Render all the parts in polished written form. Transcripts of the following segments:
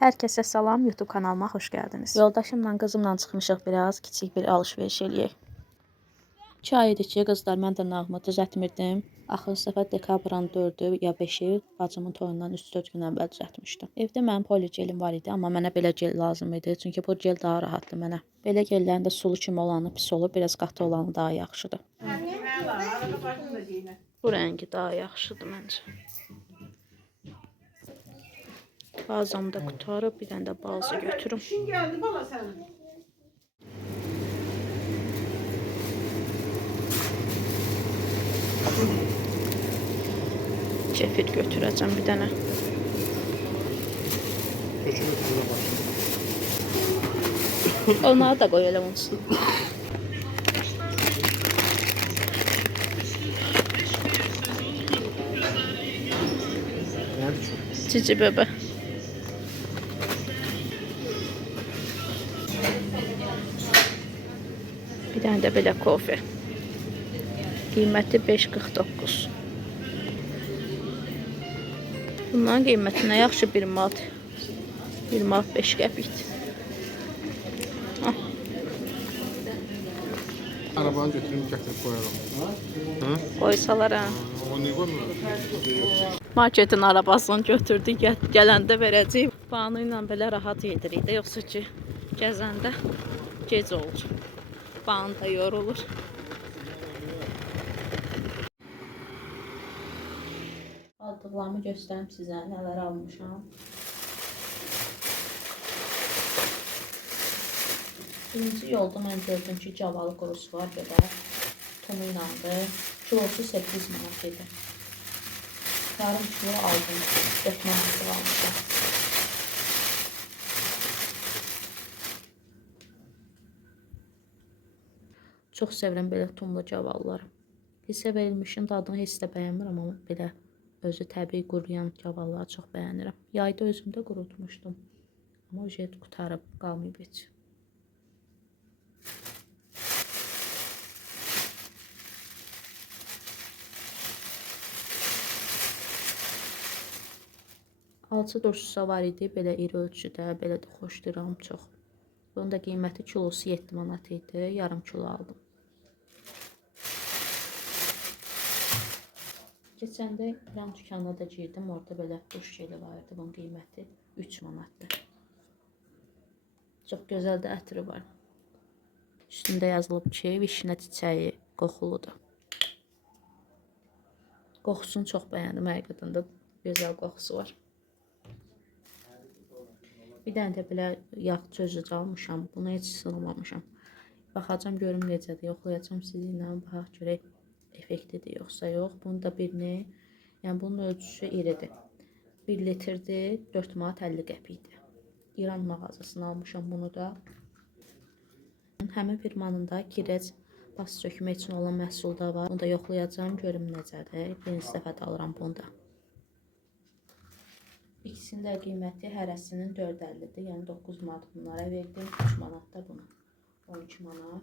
Herkese salam, YouTube kanalıma hoş geldiniz. Yoldaşımla qızımla çıxmışıq biraz, kiçik bir alışveriş eləyək. 2 ay idi ki, qızlar, mən də nağımı düzəltmirdim. Axırıncı dəfə dekabrın 4-ü ya 5-i bacımın toyundan 3-4 gün əvvəl düzəltmişdim. Evdə mənim poligelim var idi, amma mənə belə gel lazım idi. Çünki bu gel daha rahatdır mənə. Belə gellərin də sulu kimi olanı pis olur, biraz qatı olanı daha yaxşıdır. Bu rəngi daha yaxşıdır məncə. Bazamı da qutarıb, bir dənə də bazı götürüm. İşin geldi bala senin. Kefir götürəcəm bir dənə. Onları da qoy elə olsun. Cici bebe. Bir dənə də belə kofe. Qiyməti 5.49. Bunların qiyməti nə yaxşı 1 manat. 1 manat 5 qəpikdir. Arabanı götürüm gətirib qoyarım. Qoysalar hə. O niyə qoymur? Marketin arabasını götürdük, gələndə verəcəyik. Banu ilə belə rahat yedirik də, yoxsa ki gəzəndə gec olur. Banu da yorulur. Aldıqlarımı göstərim sizə, nələr almışam. Birinci yolda mən gördüm ki, cavalı qurusu var belə. Tomu inandı. Kilosu 8 manat idi. Yarım kilo aldım. 4 manat almışam. Çox sevirəm belə tumlu cavalları. Hissə verilmişin dadını heç də bəyənmirəm, amma belə özü təbii quruyan cavalları çox bəyənirəm. Yayda özümdə qurutmuşdum. Amma o jet qutarıb qalmayıb heç. Alçı turşusu var idi, belə iri ölçüdə, belə də xoşlayıram çox. Bunun da qiyməti kilosu 7 manat idi, yarım kilo aldım. Keçəndə İran dükanına da girdim, orada belə duş jeli vardı, bunun qiyməti 3 manatdır. Çox gözəl də ətri var. Üstündə yazılıb ki, vişnə çiçəyi qoxuludur. Qoxusunu çox bəyəndim, həqiqətən də gözəl qoxusu var. Bir dənə də belə yağ çözücü almışam, bunu heç sılamamışam. Baxacam görüm necədir, yoxlayacam sizinlə, baxaq görək effektidir yoxsa yox. Bunu da birini, yəni bunun ölçüsü iridir. 1 litrdir, 4 manat 50 qəpikdir. İran mağazasından almışam bunu da. Həmin firmanın da kirec bas sökmə üçün olan məhsul da var. Bunu da yoxlayacam, görüm necədir. Birinci dəfə də alıram bunu da. İkisinin də qiyməti hərəsinin 4.50-dir, yəni 9 manat bunlara verdim, 3 manat da buna, 12 manat.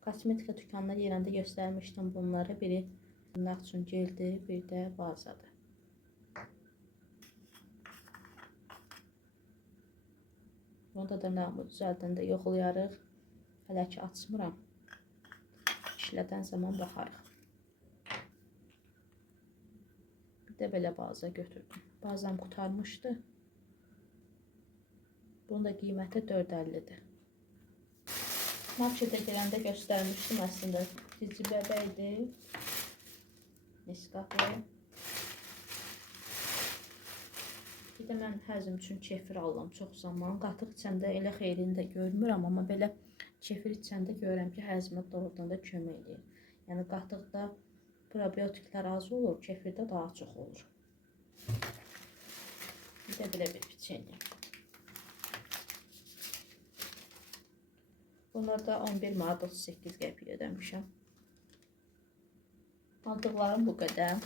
Kosmetika dükanına yerəndə göstərmişdim bunları, biri dırnaq üçün geldi, bir də bazadır. Bunu da dırnağımı düzəldəndə yoxlayarıq, hələ ki açmıram, işlədən zaman baxarıq. Bir də belə baza götürdüm. Bazam qutarmışdı. Bunun da qiyməti 4.50-dir. Marketə gələndə göstərmişdim əslində. Cici bebe idi. Nescafe. Bir də mən həzm üçün kefir alıram çox zaman. Qatıq içəndə elə xeyrini də görmürəm, amma belə kefir içəndə görürəm ki, həzmə doğrudan da kömək edir. Yəni qatıqda probiotiklər az olur, kefirdə daha çox olur. Bir də belə bir piçenya. Bunlar da 11 manat 38 qəpik ödəmişəm. Aldıqlarım bu qədər.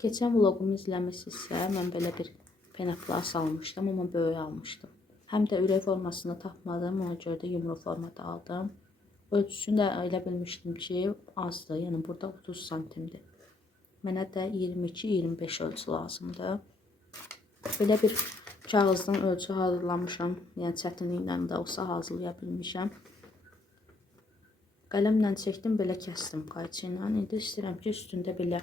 Keçən vlogumu izləmişsinizsə, mən belə bir penaplas almışdım, amma böyük almışdım. Həm də ürək formasını tapmadım, ona görə də yumru formada aldım. Ölçüsünü də elə bilmişdim ki, azdır, yəni burada 30 santimdir. Mənə də 22-25 ölçü lazımdır. Belə bir kağızdan ölçü hazırlamışam. Yəni çətinliklə də olsa hazırlaya bilmişəm. Qələmlə çəkdim, belə kəsdim qayçı ilə. İndi istəyirəm ki, üstündə belə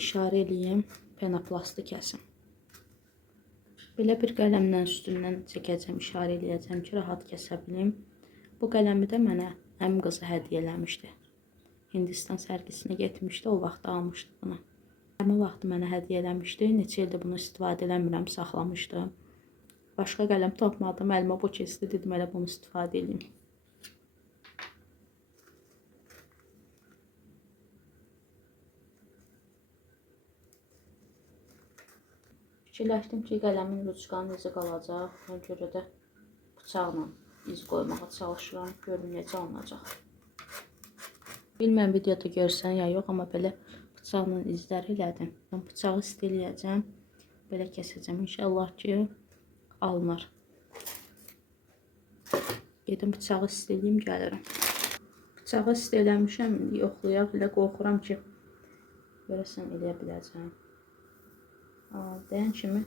işarə eləyim, penoplastı kəsim. Belə bir qələmlə üstündən çəkəcəm, işarə eləyəcəm ki, rahat kəsə bilim. Bu qələmi də mənə əmim qızı hədiyyə eləmişdi. Hindistan sərgisinə getmişdi, o vaxt almışdı bunu. Həmin vaxt mənə hədiyyə eləmişdi. Neçə ildir bunu istifadə eləmirəm, saxlamışdım. Başqa qələm tapmadım, əlimə bu keçdi, dedim elə bunu istifadə edeyim. Fikirləşdim ki, qələmin ruçkanı necə qalacaq. Ona görə də bıçaqla iz qoymağa çalışıram. Görüm necə alınacaq. Bilməm videoda görsən ya yox, amma belə bıçaqla izlər elədim. Bıçağı istiləyəcəm. Belə kəsəcəm. İnşallah ki, alınır. Gedim bıçağı istiləyim, gəlirəm. Bıçağı isteləmişəm, yoxlayaq. Elə qorxuram ki, görəsən eləyə biləcəm. Deyən kimi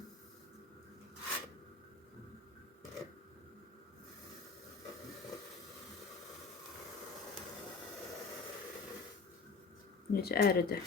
necə əridi.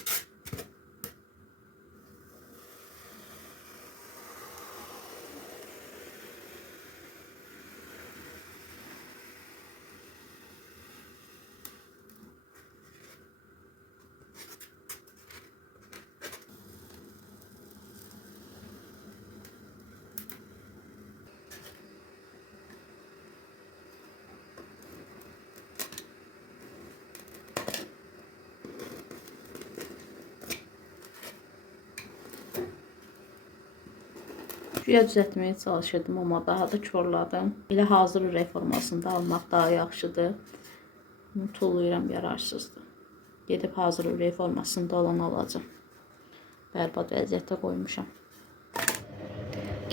Güya düzəltməyə çalışırdım, amma daha da korladım. Elə hazır reformasında almaq daha yaxşıdır. Tullayıram, yararsızdır. Gedib hazır reformasında olan alacağım. Bərbad vəziyyətdə qoymuşam.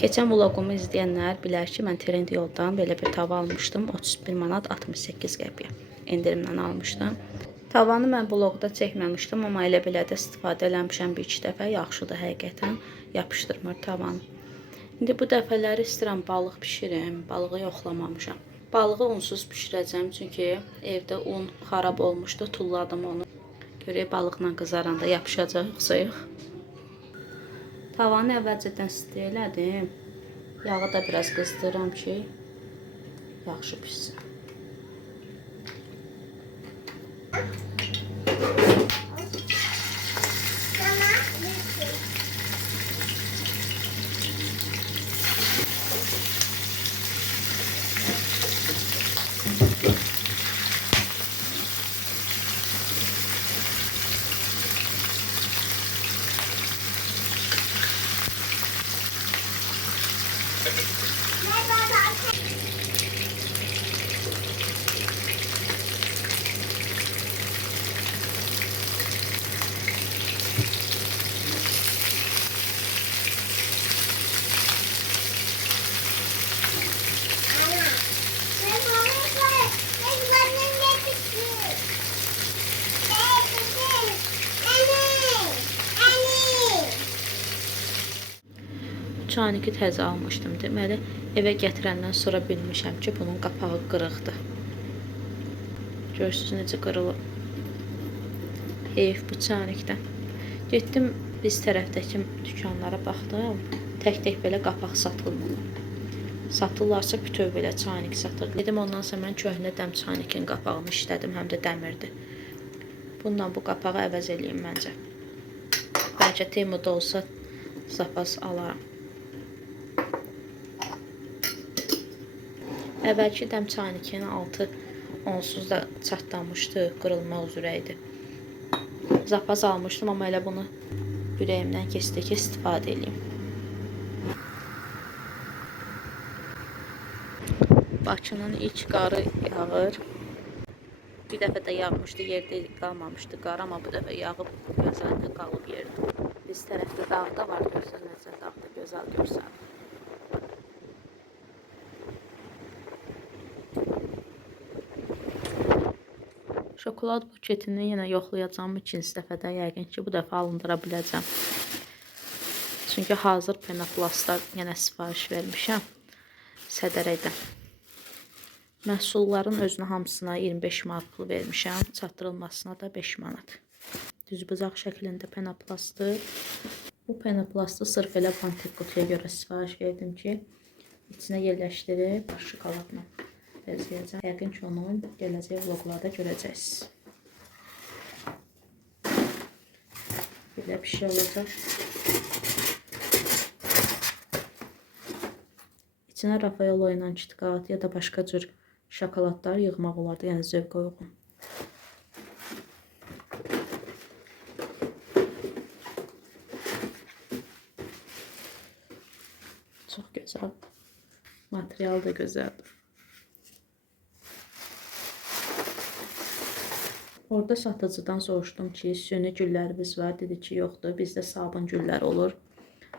Keçən vlogumu izləyənlər bilər ki, mən Trend Yoldan belə bir tava almışdım. 31 manat 68 qəpiyə endirimdən almışdım. Tavanı mən vlogda çəkməmişdim, amma elə belə də istifadə eləmişəm bir-iki dəfə. Yaxşıdır həqiqətən, yapışdırmır tavanı. İndi bu dəfələri istəyirəm balıq bişirim. Balığı yoxlamamışam. Balığı unsuz bişirəcəm, çünki evdə un xarab olmuşdu. Tulladım onu. Görək balıqla qızaranda yapışacaqsıq. Tavanı əvvəlcədən isti elədim. Yağı da biraz qızdırıram ki, yaxşı pişsin. Çaniki təzə almışdım. Deməli, evə gətirəndən sonra bilmişəm ki, bunun qapağı qırıqdır. Görürsünüz necə qırılıb. Heyf bu çanikdən. Getdim biz tərəfdəki dükanlara baxdım. Tək-tək belə qapaq satılmır. Satırlarsa bütöv belə çanik satır. Dedim ondan sonra mən köhnə dəm çanikin qapağını işlədim, həm də dəmirdi. Bundan bu qapağı əvəz eləyim məncə. Bəlkə Temuda olsa zapas alaram. Əvvəlki dəm çanikinin altı onsuz da çatlamışdı, qırılmaq üzrə idi. Zapaz almışdım, amma elə bunu ürəyimdən keçdi ki, istifadə edeyim. Bakının ilk qarı yağır. Bir dəfə də yağmışdı, yerdə qalmamışdı qar, amma bu dəfə yağıb gözəldə qalıb yerdə. Biz tərəfdə dağ da var, görsən necə dağda gözəl görsən. Şokolad buketini yenə yoxlayacağım ikinci dəfədə. Yəqin ki, bu dəfə alındıra biləcəm. Çünki hazır penoplastlar yenə sifariş vermişəm. Sədərəkdən. Məhsulların özünə hamısına 25 manat pul vermişəm. Çatdırılmasına da 5 manat. Düzbucaq şəklində penoplastdır. Bu penoplastı sırf elə pantik qutuya görə sifariş verdim ki, içinə yerləşdirib şokoladla bəzəyəcəm. Yəqin ki, onu gələcək vloglarda görəcəksiniz. Belə bir şey olacaq. İçinə Rafael oynan KitKat ya da başqa cür şokoladlar yığmaq olardı, yəni zövqə uyğun. Çox gözəl. Material da gözəldir. Orada satıcıdan soruşdum ki, süni güllərimiz var. Dedi ki, yoxdur, bizdə sabun güllər olur.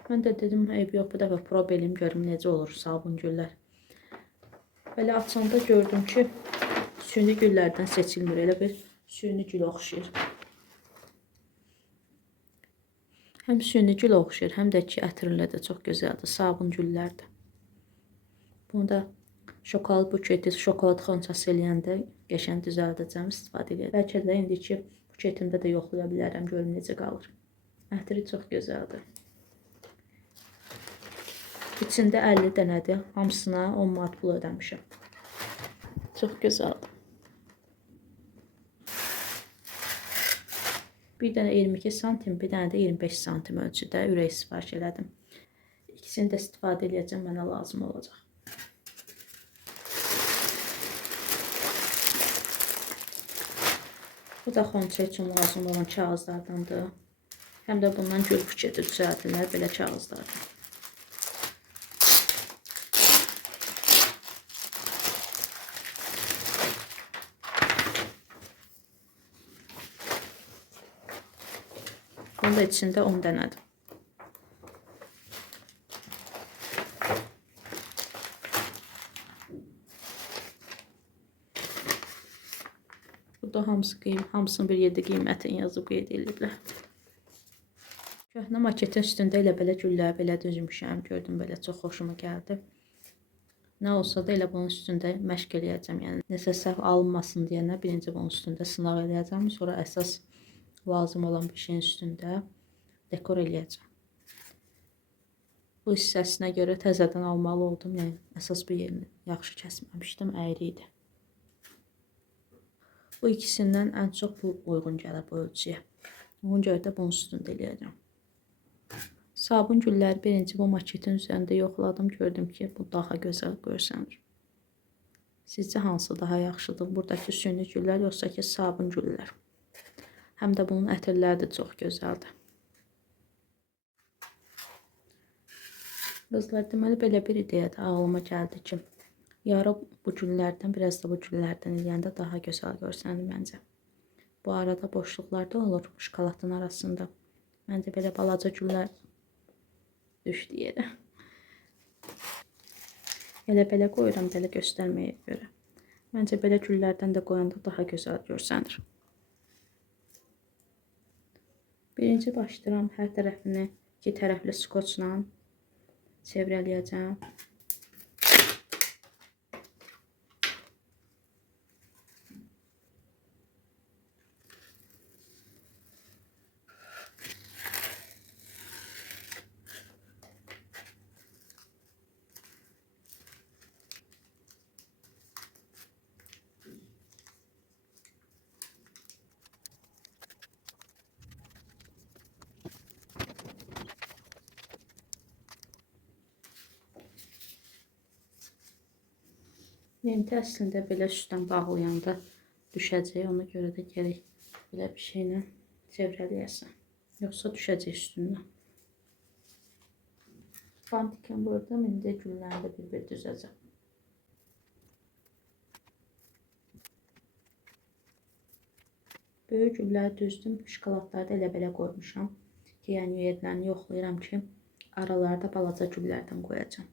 Mən də dedim, eyb yox, bu dəfə prob eləyim, görüm necə olur sabun güllər. Belə açanda gördüm ki, süni güllərdən seçilmir. Elə bir süni gül oxşayır. Həm süni gül oxşayır, həm də ki, ətirli də çox gözəldir. Sabun güllərdir. Bunu da şokolad buketi, şokolad xonçası eləyəndə qəşəng düzəldəcəm, istifadə edəcəm. Bəlkə də indiki buketimdə də yoxlaya bilərəm, görüm necə qalır. Ətiri çox gözəldir. İçində 50 dənədir. Hamısına 10 manat pul ödəmişəm. Çox gözəldir. Bir dənə 22 santim, bir dənə də 25 santim ölçüdə ürək sifariş elədim. İkisini də istifadə edəcəm, mənə lazım olacaq. Bu da xonça üçün lazım olan kağızlardandır. Həm də bundan gül buketi düzəldirlər belə kağızlardan. Bunun da içində 10 dənədir. Burada hamısının bir yerdə qiymətini yazıb qeyd ediblər. Köhnə maketin üstündə elə belə güllər belə düzmüşəm. Gördüm, belə çox xoşuma gəldi. Nə olsa da elə bunun üstündə məşq eləyəcəm. Yəni nəsə səhv alınmasın deyənə birinci bunun üstündə sınaq eləyəcəm. Sonra əsas lazım olan bir şeyin üstündə dekor eləyəcəm. Bu hissəsinə görə təzədən almalı oldum. Yəni əsas bir yerini yaxşı kəsməmişdim, əyri idi. Bu ikisindən ən çox bu uyğun gəlir bu ölçüyə. Ona görə də bunun üstündə eləyəcəm. Sabun gülləri birinci bu maketin üzərində yoxladım. Gördüm ki, bu daha gözəl görsənir. Sizcə hansı daha yaxşıdır? Buradakı süni güllər yoxsa ki sabun güllər? Həm də bunun ətirləri də çox gözəldir. Qızlar, deməli belə bir ideya da ağlıma gəldi ki, yarı bu güllərdən, biraz da bu güllərdən eləyəndə daha gözəl görsənir məncə. Bu arada boşluqlar da olur şokoladın arasında. Məncə belə balaca güllər düşdü yerə. Elə belə qoyuram belə göstərməyə görə. Məncə belə güllərdən də qoyanda daha gözəl görsənir. Birinci başlayıram hər tərəfini 2 tərəfli skoçla çevrələyəcəm. Lenti əslində belə üstdən bağlayanda düşəcək. Ona görə də gərək belə bir şeylə çevrələyəsən. Yoxsa düşəcək üstündən. Bantikən burada indi güllərini də bir-bir düzəcəm. Böyük gülləri düzdüm. Şokoladları da elə belə qoymuşam. Ki, yəni yerlərini yoxlayıram ki, aralarda balaca güllərdən qoyacam.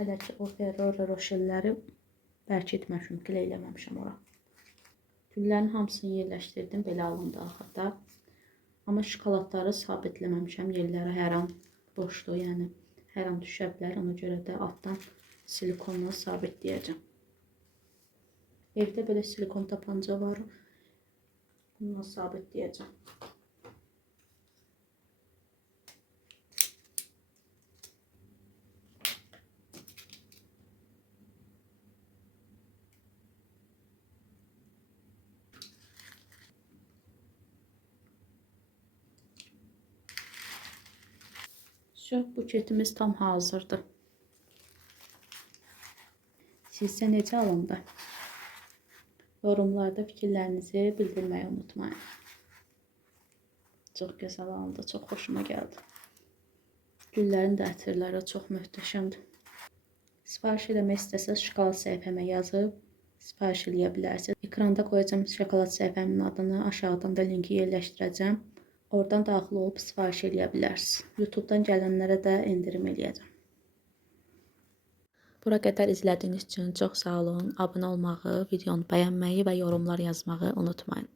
Hələ ki o Ferrero Rocherləri bərkitməmişəm, gilə eləməmişəm ora. Güllərin hamısını yerləşdirdim, belə alındı axırda. Amma şokoladları sabitləməmişəm yerlərə, hər an boşdur, yəni hər an düşə bilər. Ona görə də altdan silikonla sabitləyəcəm. Evdə belə silikon tapanca var. Bununla sabitləyəcəm. Buketimiz tam hazırdır. Sizcə necə alındı? Yorumlarda fikirlərinizi bildirməyi unutmayın. Çox gözəl alındı, çox xoşuma gəldi. Güllərin də ətirləri çox möhtəşəmdir. Sifariş eləmək istəsəz şokolad səhifəmə yazıb sifariş eləyə bilərsiniz. Ekranda qoyacağım şokolad səhifəmin adını, aşağıdan da linki yerləşdirəcəm. Oradan daxil olub sifariş eləyə bilərsiniz. YouTube'dan gələnlərə də endirim eləyəcəm. Bura qədər izlədiyiniz üçün çox sağ olun. Abunə olmağı, videonu bəyənməyi və yorumlar yazmağı unutmayın.